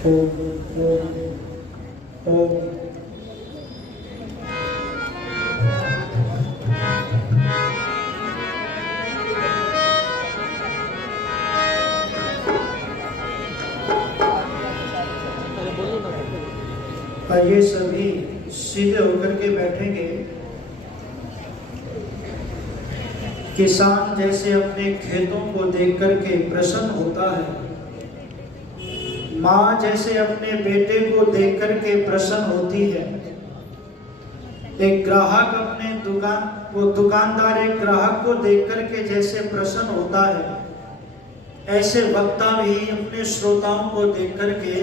ओम ओम ओम। आइए सभी सीधे होकर के बैठेंगे। किसान जैसे अपने खेतों को देख करके प्रसन्न होता है, माँ जैसे अपने बेटे को देख करके प्रसन्न होती है, एक ग्राहक अपने दुकानदार एक ग्राहक को देख करके जैसे प्रसन्न होता है, ऐसे वक्ता भी अपने श्रोताओं को देख करके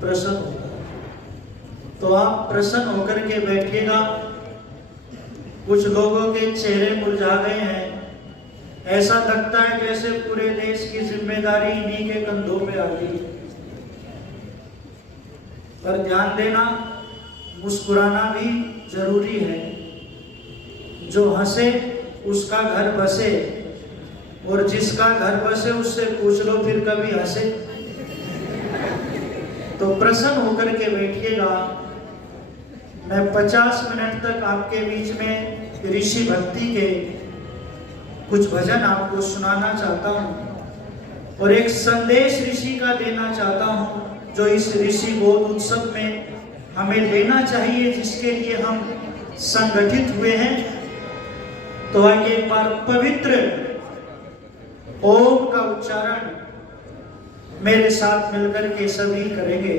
प्रसन्न होता है। तो आप प्रसन्न होकर के बैठिएगा। कुछ लोगों के चेहरे मुरझा गए हैं, ऐसा लगता है जैसे पूरे देश की जिम्मेदारी इन्हीं के कंधों पे आ गई। पर ध्यान देना, मुस्कुराना भी जरूरी है। जो हंसे उसका घर बसे, और जिसका घर बसे उससे पूछ लो फिर कभी हंसे। तो प्रसन्न होकर के बैठिएगा। मैं 50 मिनट तक आपके बीच में ऋषि भक्ति के कुछ भजन आपको सुनाना चाहता हूँ, और एक संदेश ऋषि का देना चाहता हूँ, जो इस ऋषि बोध उत्सव में हमें लेना चाहिए, जिसके लिए हम संगठित हुए हैं। तो आइए एक बार पवित्र ओम का उच्चारण मेरे साथ मिलकर के सभी करेंगे।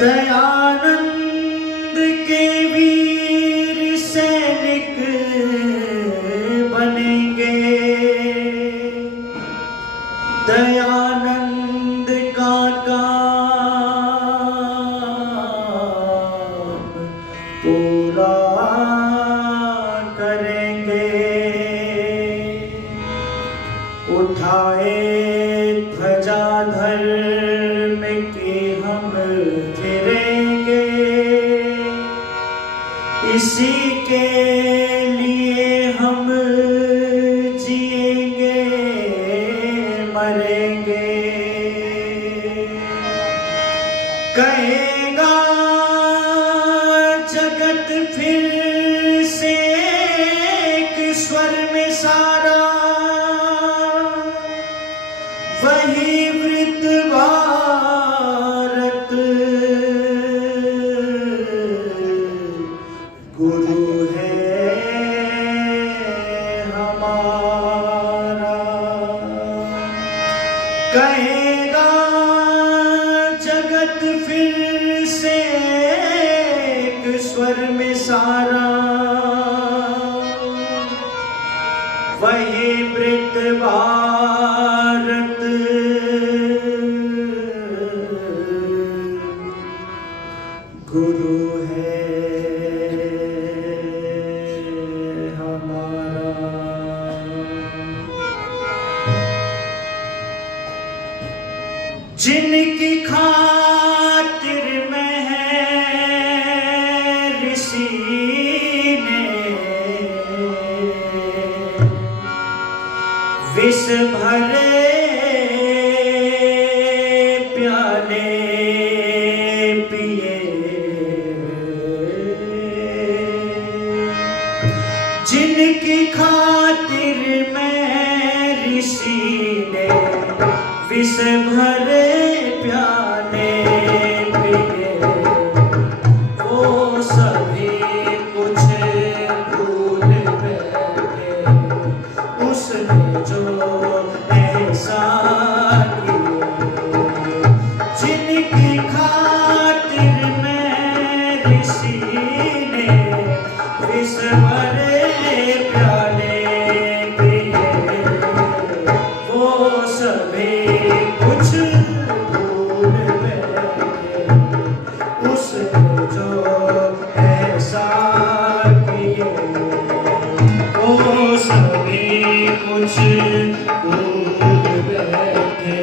दयानंद के वीर सैनिक बनेंगे, दयानंद का काम पूरा करेंगे। उठाए ध्वजा धर्म की हम फिरेंगे, इसी के लिए हम जिएंगे मरेंगे। कहेगा जगत फिर से एक स्वर में सारा, वही वृद्ध भारत गुरु है हमारा। कहेगा जगत फिर से एक स्वर में सारा, वही वृद्ध भारत गुरु है हमारा। जिनकी खातिर में है ऋषि ने विष भरे प्याले पिए, जिनकी खातिर में ऋषि ने विष भरे प्याले पिए, वो सभी कुछ भूल बैठे उसने जो ऐसा किया। जिनकी खातिर में ऋषि ने विष भरे प्याले पिए, वो सभी कुछ भूल बैठे उसने जो ऐसा किए, वो सभी कुछ भूल बैठे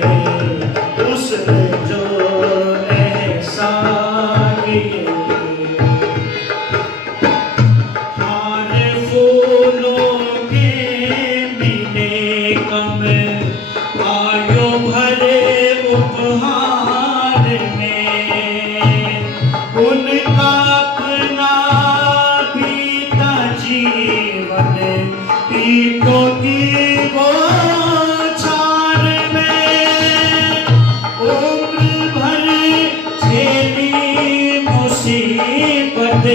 उसने जो ऐसा किए। हार फूलों के मिले कम आयो भरे उपहार में, उनका अपना बीता जीवन ईंटों की बौछार में, उम्र भर झेली मुसीबत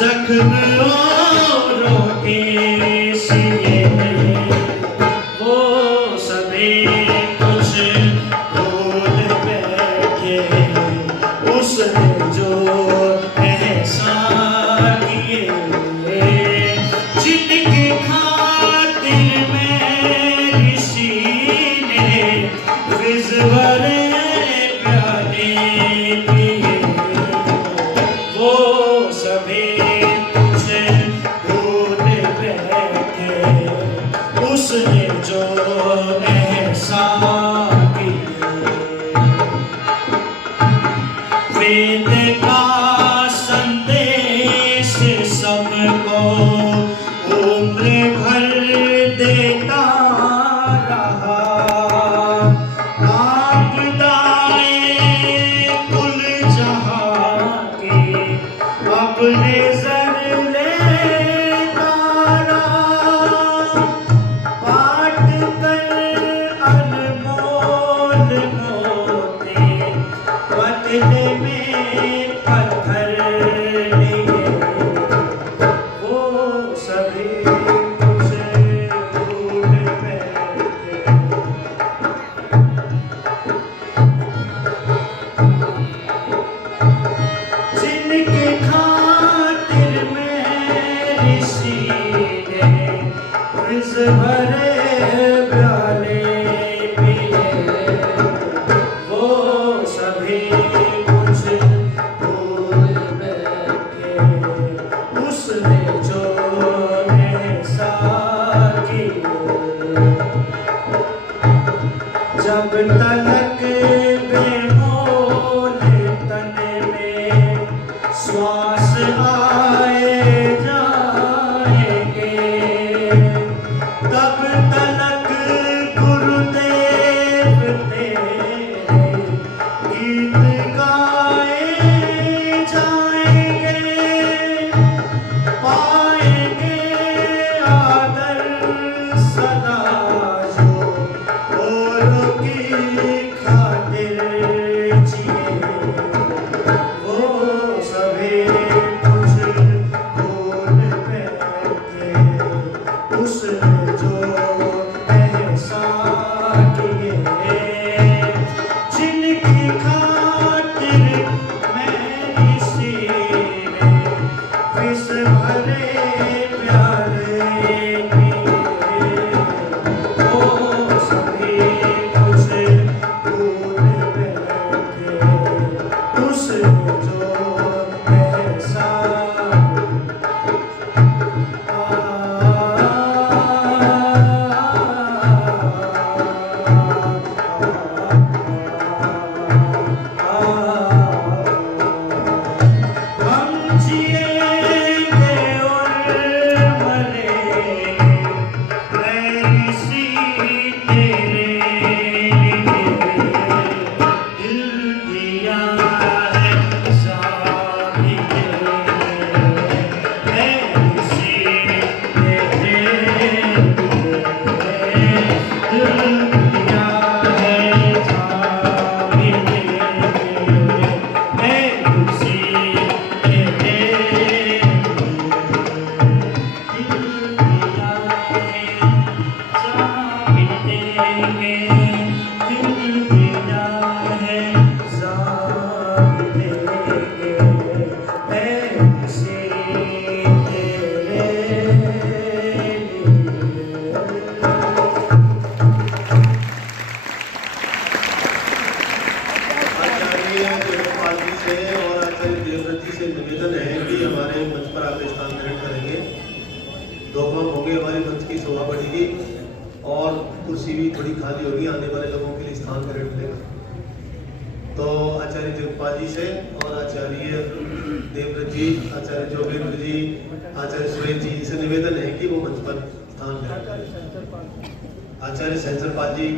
जख्म औरों के सिए, वो सभी कुछ भूल बैठे उसने जो ऐसा किए। जिनकी खातिर में ऋषि ने विष भरे प्याले पिए, वो सभी कुछ भूल बैठे उसने जो ऐसा किया। वेद का संदेश सबको उम्र भर देता रहा, आपदाएं कुल जहां की अपने सर लेता रहा, बांट कर अनमोल मोती बदले में पत्थर लिए, वो सभी कुछ भूल बैठे जिनकी खातिर में ऋषि ने विष भरे प्याले पिए, वो सभी कुछ भूल बैठे उसने जो ऐसा किया। जब तलक बेमोल तन में श्वास आए जाएंगे, तब तलक गुरुदेव तेरे गीत गाए जाएंगे, पाएंगे आदर सदा जो औरों की खातिर जिए, वो सभी कुछ भूल बैठे उसने जो ऐसा किए। जिनकी खातिर में ऋषि ने विष भरे प्याले पिए, वो सभी कुछ जगपाल जी से और आचार्य देवव्रत जी से निवेदन है कि हमारे मंच पर आकर स्थान ग्रहण करेंगे। दोपहर होंगे, हमारी मंच की शोभा बढ़ेगी और कुर्सी भी थोड़ी खाली होगी, आने वाले लोगों के लिए स्थान ग्रहण मिलेगा। तो आचार्य जगपाल जी से और आचार्य देवव्रत जी, आचार्य जोगेंद्र जी, आचार्य सुरेश जी से निवेदन है कि वो मंच पर स्थान ग्रहण करें। आचार्य सहस्त्रपाल जी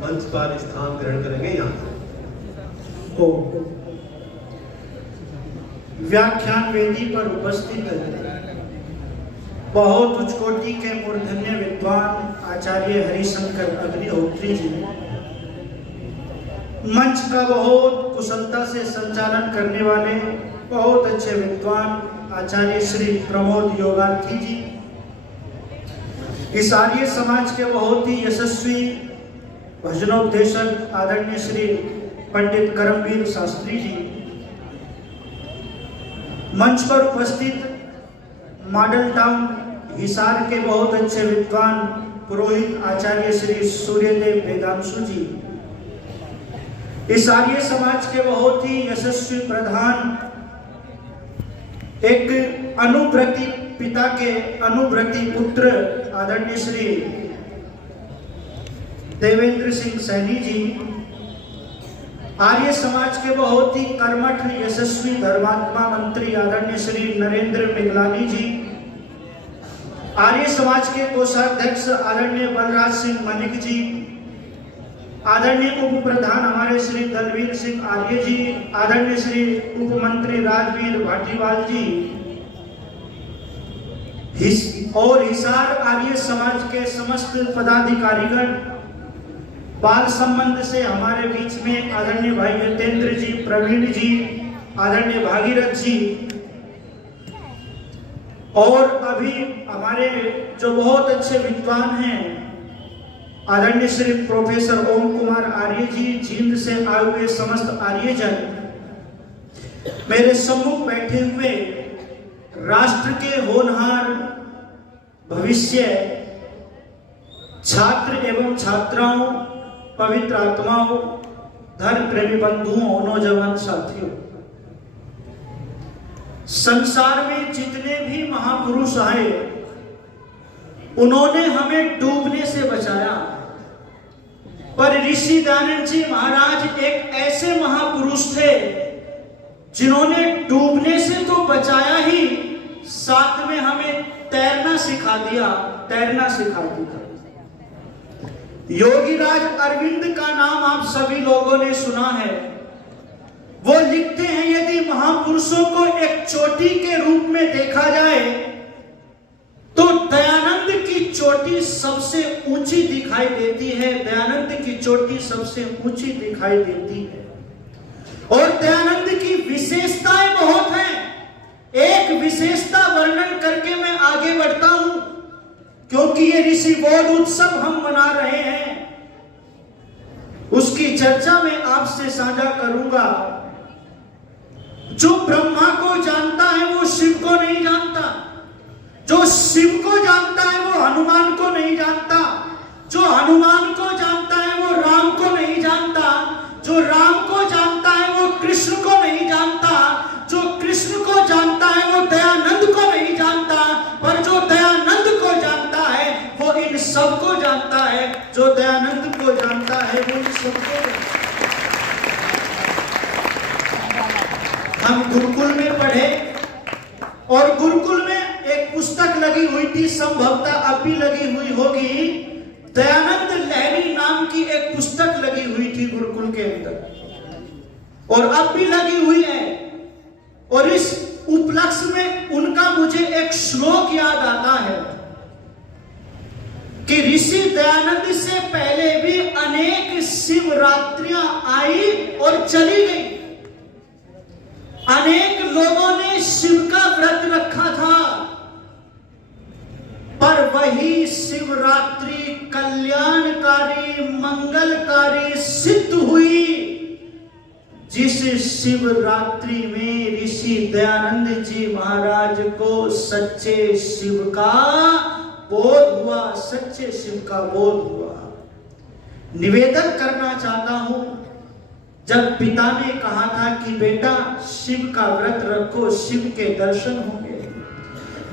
मंच पर स्थान ग्रहण करेंगे। यहाँ तो व्याख्यान वेदी पर उपस्थित बहुत उच्च कोटि के मूर्धन्य विद्वान आचार्य हरिशंकर अग्निहोत्री जी, मंच का बहुत कुशलता से संचालन करने वाले बहुत अच्छे विद्वान आचार्य श्री प्रमोद योगार्थी जी, इस आर्य समाज के बहुत ही यशस्वी भजनोपदेशक आदरणीय श्री पंडित करमवीर शास्त्री जी, मंच पर उपस्थित मॉडल टाउन हिसार के बहुत अच्छे विद्वान पुरोहित आचार्य श्री सूर्यदेव वेदांशु जी, इस आर्य समाज के बहुत ही यशस्वी प्रधान, एक अनुव्रती पिता के अनुव्रती पुत्र आदरणीय श्री देवेंद्र सिंह सैनी जी, आर्य समाज के बहुत ही कर्मठ यशस्वी धर्मात्मा मंत्री आदरणीय श्री नरेंद्र मिगलानी जी, आर्य समाज के कोषाध्यक्ष आदरणीय बलराज सिंह मनिक जी, आदरणीय उप प्रधान हमारे श्री दलवीर सिंह आर्य जी, आदरणीय श्री उप मंत्री राजवीर भाटीवाल जी, और हिसार आर्य समाज के समस्त पदाधिकारीगण, बाल संबंध से हमारे बीच में आदरणीय भाई यतेंद्र जी, प्रवीण जी, आदरणीय भागीरथ जी, और अभी हमारे जो बहुत अच्छे विद्वान हैं आदरणीय श्री प्रोफेसर ओम कुमार आर्य जी, जींद से आए हुए समस्त आर्यजन, मेरे सम्मुख बैठे हुए राष्ट्र के होनहार भविष्य छात्र एवं छात्राओं, पवित्र आत्माओं, धर्म प्रेमी बंधुओं, नौजवान साथियों, संसार में जितने भी महापुरुष आए उन्होंने हमें डूबने से बचाया, पर ऋषि दयानंद जी महाराज एक ऐसे महापुरुष थे जिन्होंने डूबने से तो बचाया ही, साथ में हमें तैरना सिखा दिया, तैरना सिखा दिया। योगीराज अरविंद का नाम आप सभी लोगों ने सुना है। वो लिखते हैं, यदि महापुरुषों को एक चोटी के रूप में देखा जाए तो दयानंद की चोटी सबसे ऊंची दिखाई देती है, दयानंद की चोटी सबसे ऊंची दिखाई देती है। और दयानंद की विशेषताएं बहुत हैं। एक विशेषता वर्णन करके मैं आगे बढ़ता हूं, क्योंकि ये ऋषि बोध उत्सव हम मना रहे हैं, उसकी चर्चा मैं आपसे साझा करूंगा। जो ब्रह्मा को जानता है वो शिव को नहीं जानता, जो शिव को जानता है वो हनुमान को नहीं जानता, जो हनुमान को जानता है वो राम को नहीं जानता, जो राम को जानता है वो कृष्ण को नहीं जानता, जो कृष्ण को जानता है वो दयानंद को नहीं जानता, पर जो दयानंद को जानता है वो इन सबको जानता है, जो दयानंद को जानता है वो इन सबको। हम गुरुकुल में पढ़े और गुरुकुल में एक पुस्तक लगी हुई थी, संभवतः अब भी लगी हुई होगी, दयानंद लहरी नाम की एक पुस्तक लगी हुई थी गुरुकुल के अंदर, और अब भी लगी हुई है। और इस उपलक्ष्य में उनका मुझे एक श्लोक याद आता है कि ऋषि दयानंद से पहले भी अनेक शिवरात्रियां आई और चली गई, अनेक लोगों ने शिव का व्रत रखा था, पर वही शिवरात्रि कल्याणकारी मंगलकारी सिद्ध हुई जिस शिवरात्रि में ऋषि दयानंद जी महाराज को सच्चे शिव का बोध हुआ, सच्चे शिव का बोध हुआ। निवेदन करना चाहता हूं जब पिता ने कहा था कि बेटा शिव का व्रत रखो, शिव के दर्शन होंगे,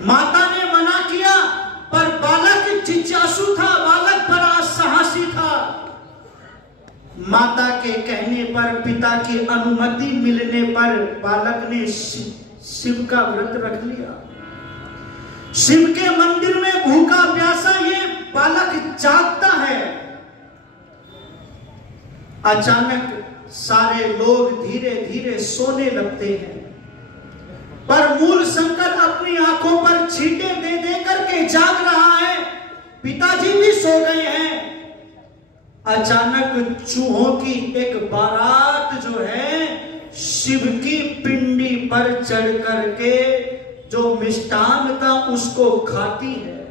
माता ने मना किया, पर बालक जिज्ञासु था, बालक बड़ा साहसी था। माता के कहने पर, पिता की अनुमति मिलने पर बालक ने शिव का व्रत रख लिया। शिव के मंदिर में भूखा प्यासा ये बालक जागता है। अचानक सारे लोग धीरे धीरे सोने लगते हैं, पर मूल शंकर अपनी आंखों पर छींटे दे दे करके जाग रहा है। पिताजी भी सो गए हैं। अचानक चूहों की एक बारात जो है शिव की पिंडी पर चढ़ करके जो मिष्टान था उसको खाती है।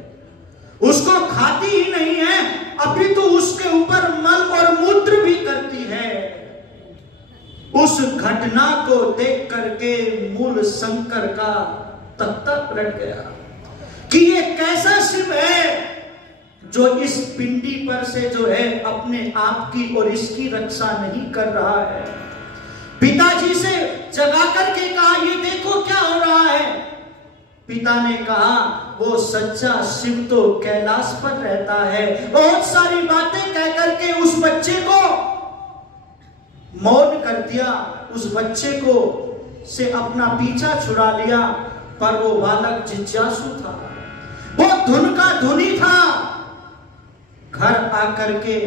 उसको खाती ही नहीं है, अभी तो उसके ऊपर मल और मूत्र भी करती है। उस घटना को देख करके मूल शंकर का तख्ता पलट गया कि ये कैसा शिव है जो इस पिंडी पर से जो है अपने आप की और इसकी रक्षा नहीं कर रहा है। पिताजी से जगा करके कहा, ये देखो क्या हो रहा है। पिता ने कहा, वो सच्चा शिव तो कैलाश पर रहता है। बहुत सारी बातें कह करके उस बच्चे को मौन कर दिया, उस बच्चे को से अपना पीछा छुड़ा लिया। पर वो बालक जिज्ञासु था, वो धुन का धुनी था। घर आकर के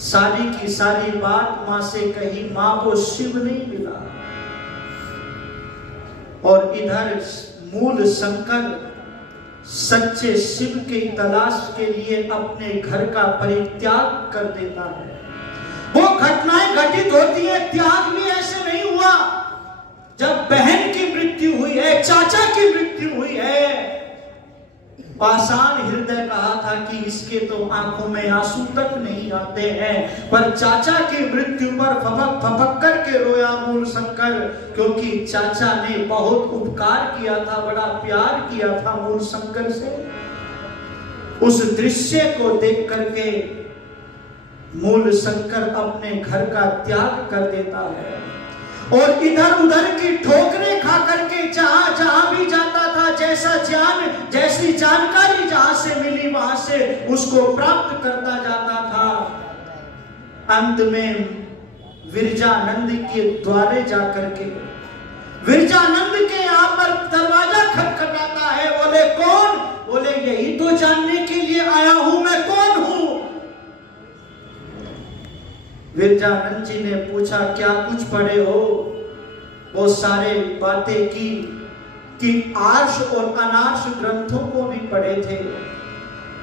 सारी की सारी बात मां से कही, मां को शिव नहीं मिला। और इधर मूल शंकर सच्चे शिव की तलाश के लिए अपने घर का परित्याग कर देता है। वो घटनाएं घटित होती है, त्याग भी ऐसे नहीं हुआ। जब बहन की मृत्यु हुई है, चाचा की मृत्यु हुई है, पाषाण हृदय कहा था कि इसके तो आंखों में आंसू तक नहीं आते हैं, पर चाचा की मृत्यु पर फपक फपक करके रोया मूल शंकर, क्योंकि चाचा ने बहुत उपकार किया था, बड़ा प्यार किया था मूल शंकर से। उस दृश्य को देख करके मूल शंकर अपने घर का त्याग कर देता है और इधर उधर की ठोकरें खा करके जहां जहां भी जाता था, जैसी जानकारी जहां से मिली वहां से उसको प्राप्त करता जाता था। अंत में विरजानंद के द्वारे जाकर के विरजानंद के यहाँ पर दरवाजा खटखटाता है। बोले कौन? बोले यही तो जानने के लिए आया हूं मैं कौन हूं। विरजानंद जी ने पूछा, क्या कुछ पढ़े हो? वो सारे बातें की कि आर्ष और अनार्ष ग्रंथों को भी पढ़े थे।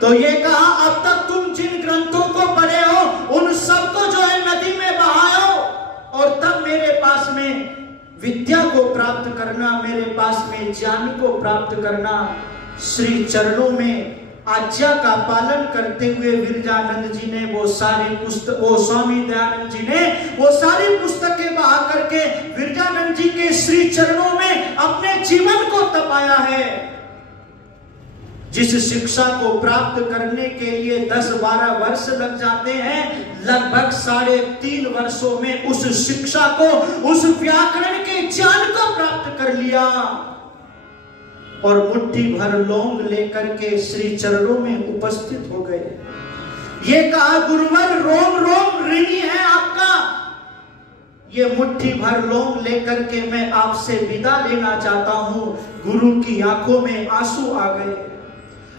तो ये कहा, अब तक तुम जिन ग्रंथों को पढ़े हो उन सबको जो है नदी में बहाओ और तब मेरे पास में विद्या को प्राप्त करना, मेरे पास में ज्ञान को प्राप्त करना। श्री चरणों में आज्ञा का पालन करते हुए विरजानंद जी ने वो स्वामी दयानंद जी ने वो सारी पुस्तकें बहा करके विरजानंद जी के श्री चरणों में अपने जीवन को तपाया है। जिस शिक्षा को प्राप्त करने के लिए 10-12 वर्ष लग जाते हैं, लगभग 3.5 वर्षों में उस शिक्षा को, उस व्याकरण के ज्ञान को प्राप्त कर लिया और मुट्ठी भर लौंग लेकर के श्री चरणों में उपस्थित हो गए। ये कहा, गुरुवर रोम रोम ऋणी है आपका, ये मुट्ठी भर लौंग लेकर के मैं आपसे विदा लेना चाहता हूं। गुरु की आंखों में आंसू आ गए।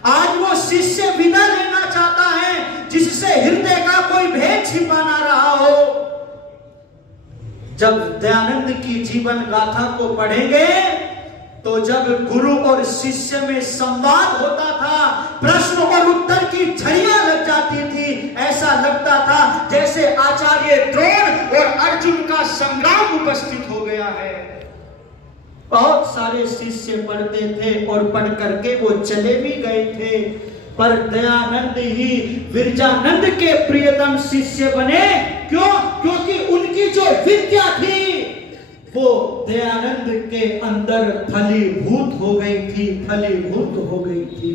आज वो शिष्य विदा लेना चाहता है जिससे हृदय का कोई भेद छिपा ना रहा हो। जब दयानंद की जीवन गाथा को पढ़ेंगे तो जब गुरु और शिष्य में संवाद होता था, प्रश्न और उत्तर की झड़ियां लग जाती थी। ऐसा लगता था जैसे आचार्य द्रोण और अर्जुन का संग्राम उपस्थित हो गया है। बहुत सारे शिष्य पढ़ते थे और पढ़ करके वो चले भी गए थे, पर दयानंद ही विरजानंद के प्रियतम शिष्य बने। क्यों? क्योंकि उनकी जो विद्या थी वो दयानंद के अंदर फलीभूत हो गई थी, फलीभूत हो गई थी।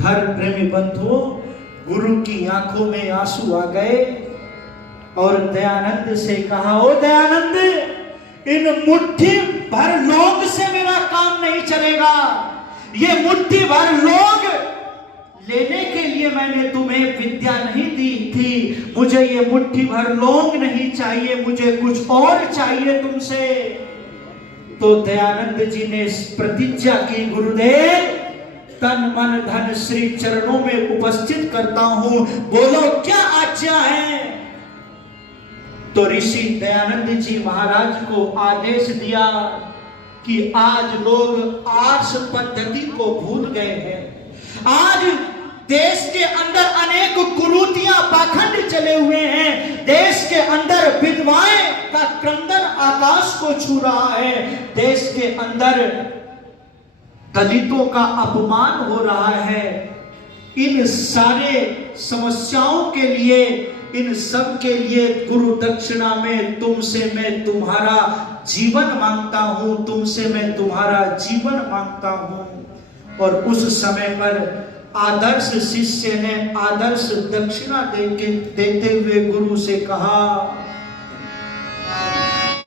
धर्म प्रेमी बंधुओं, गुरु की आंखों में आंसू आ गए। और दयानंद से कहा, ओ दयानंद, इन मुट्ठी भर लोग से मेरा काम नहीं चलेगा। ये मुट्ठी भर लोग लेने के लिए मैंने तुम्हें विद्या नहीं दी थी। मुझे ये मुट्ठी भर लोग नहीं चाहिए, मुझे कुछ और चाहिए तुमसे। तो दयानंद जी ने प्रतिज्ञा की, गुरुदेव तन मन धन श्री चरणों में उपस्थित करता हूं, बोलो क्या आज्ञा है। तो ऋषि दयानंद जी महाराज को आदेश दिया कि आज लोग आर्ष पद्धति को भूल गए हैं। आज देश के अंदर अनेक कुरीतियां पाखंड चले हुए हैं। देश के अंदर विधवाएं का क्रंदन आकाश को छू रहा है। देश के अंदर दलितों का अपमान हो रहा है। इन सारे समस्याओं के लिए, इन सब के लिए गुरु दक्षिणा में तुमसे मैं तुम्हारा जीवन मांगता हूं, तुमसे मैं तुम्हारा जीवन मांगता हूं। और उस समय पर आदर्श शिष्य ने आदर्श दक्षिणा देते हुए गुरु से कहा,